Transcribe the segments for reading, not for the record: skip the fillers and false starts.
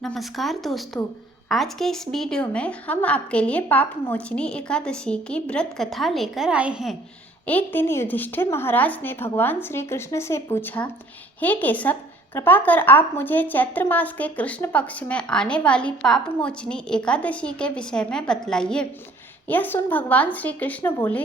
नमस्कार दोस्तों। आज के इस वीडियो में हम आपके लिए पाप मोचनी एकादशी की व्रत कथा लेकर आए हैं। एक दिन युधिष्ठिर महाराज ने भगवान श्री कृष्ण से पूछा, हे केशव, कृपा कर आप मुझे चैत्र मास के कृष्ण पक्ष में आने वाली पाप मोचनी एकादशी के विषय में बतलाइए। यह सुन भगवान श्री कृष्ण बोले,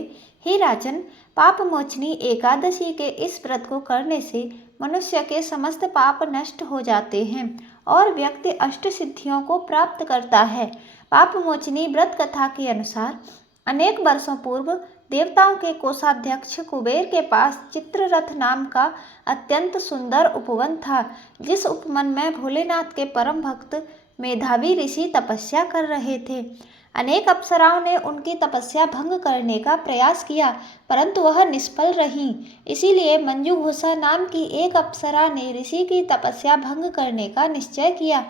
हे राजन, पाप मोचनी एकादशी के इस व्रत को करने से मनुष्य के समस्त पाप नष्ट हो जाते हैं और व्यक्ति अष्ट सिद्धियों को प्राप्त करता है। पाप मोचनी व्रत कथा के अनुसार अनेक वर्षों पूर्व देवताओं के कोषाध्यक्ष कुबेर के पास चित्ररथ नाम का अत्यंत सुंदर उपवन था, जिस उपवन में भोलेनाथ के परम भक्त मेधावी ऋषि तपस्या कर रहे थे। अनेक अप्सराओं ने उनकी तपस्या भंग करने का प्रयास किया, परंतु वह निष्फल रहीं। इसीलिए मंजूघोषा नाम की एक अप्सरा ने ऋषि की तपस्या भंग करने का निश्चय किया।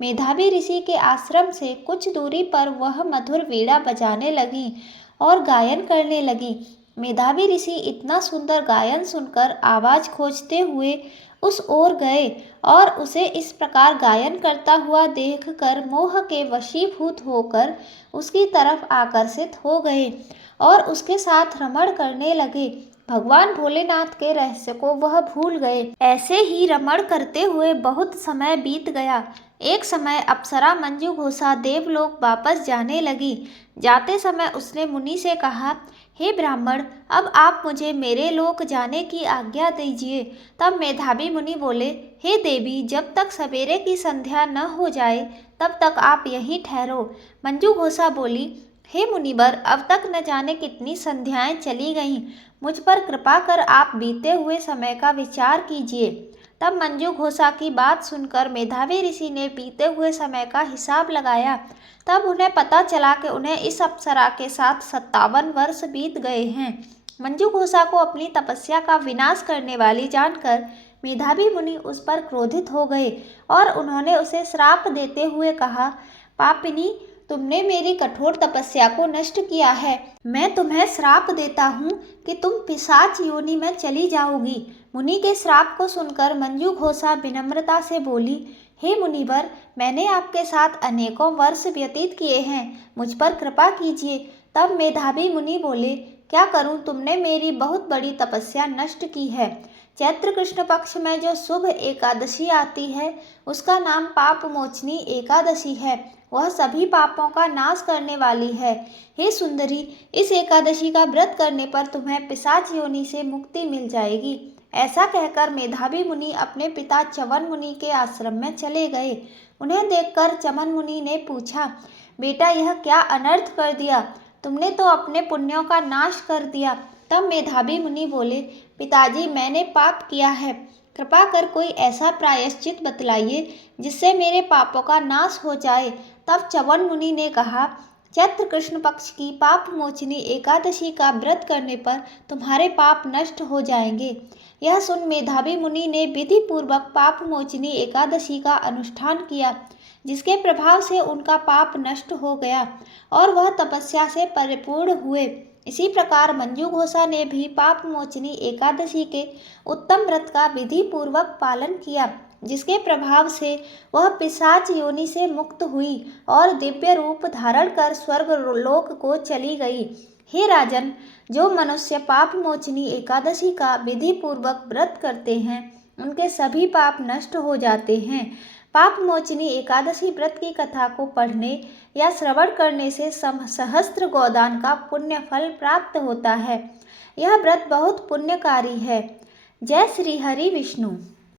मेधावी ऋषि के आश्रम से कुछ दूरी पर वह मधुर वीणा बजाने लगी और गायन करने लगी। मेधावी ऋषि इतना सुंदर गायन सुनकर आवाज खोजते हुए उस ओर गए और उसे इस प्रकार गायन करता हुआ देखकर मोह के वशीभूत होकर उसकी तरफ आकर्षित हो गए और उसके साथ रमण करने लगे। भगवान भोलेनाथ के रहस्य को वह भूल गए। ऐसे ही रमण करते हुए बहुत समय बीत गया। एक समय अप्सरा मंजूघोषा देवलोक वापस जाने लगी। जाते समय उसने मुनि से कहा, हे ब्राह्मण, अब आप मुझे मेरे लोक जाने की आज्ञा दीजिए। तब मेधावी मुनि बोले, हे देवी, जब तक सवेरे की संध्या न हो जाए तब तक आप यहीं ठहरो। मंजूघोषा बोली, हे मुनिवर, अब तक न जाने कितनी संध्याएं चली गईं। मुझ पर कृपा कर आप बीते हुए समय का विचार कीजिए। तब मंजूघोषा की बात सुनकर मेधावी ऋषि ने बीते हुए समय का हिसाब लगाया। तब उन्हें पता चला कि उन्हें इस अप्सरा के साथ 57 वर्ष बीत गए हैं। मंजूघोषा को अपनी तपस्या का विनाश करने वाली जानकर मेधावी मुनि उस पर क्रोधित हो गए और उन्होंने उसे श्राप देते हुए कहा, पापिनी, तुमने मेरी कठोर तपस्या को नष्ट किया है। मैं तुम्हें श्राप देता हूँ कि तुम पिशाच योनि में चली जाओगी। मुनि के श्राप को सुनकर मंजूघोषा विनम्रता से बोली, हे मुनिवर, मैंने आपके साथ अनेकों वर्ष व्यतीत किए हैं, मुझ पर कृपा कीजिए। तब मेधावी मुनि बोले, क्या करूं, तुमने मेरी बहुत बड़ी तपस्या नष्ट की है। चैत्र कृष्ण पक्ष में जो शुभ एकादशी आती है उसका नाम पाप मोचनी एकादशी है। वह सभी पापों का नाश करने वाली है। हे सुंदरी, इस एकादशी का व्रत करने पर तुम्हें पिशाच योनि से मुक्ति मिल जाएगी। ऐसा कहकर मेधावी मुनि अपने पिता च्यवन मुनि के आश्रम में चले गए। उन्हें देखकर च्यवन मुनि ने पूछा, बेटा, यह क्या अनर्थ कर दिया? तुमने तो अपने पुण्यों का नाश कर दिया। तब मेधावी मुनि बोले, पिताजी, मैंने पाप किया है, कृपा कर कोई ऐसा प्रायश्चित बतलाइए जिससे मेरे पापों का नाश हो जाए। तब च्यवन मुनि ने कहा, चैत्र कृष्ण पक्ष की पाप मोचनी एकादशी का व्रत करने पर तुम्हारे पाप नष्ट हो जाएंगे। यह सुन मेधावी मुनि ने विधि पूर्वक पाप मोचनी एकादशी का अनुष्ठान किया, जिसके प्रभाव से उनका पाप नष्ट हो गया और वह तपस्या से परिपूर्ण हुए। इसी प्रकार मंजूघोषा ने भी पाप मोचनी एकादशी के उत्तम व्रत का विधि पूर्वक पालन किया, जिसके प्रभाव से वह पिशाच योनि से मुक्त हुई और दिव्य रूप धारण कर स्वर्ग लोक को चली गई। हे राजन, जो मनुष्य पाप मोचनी एकादशी का विधि पूर्वक व्रत करते हैं उनके सभी पाप नष्ट हो जाते हैं। पाप मोचनी एकादशी व्रत की कथा को पढ़ने या श्रवण करने से सहस्त्र गोदान का पुण्य फल प्राप्त होता है। यह व्रत बहुत पुण्यकारी है। जय श्री हरि विष्णु।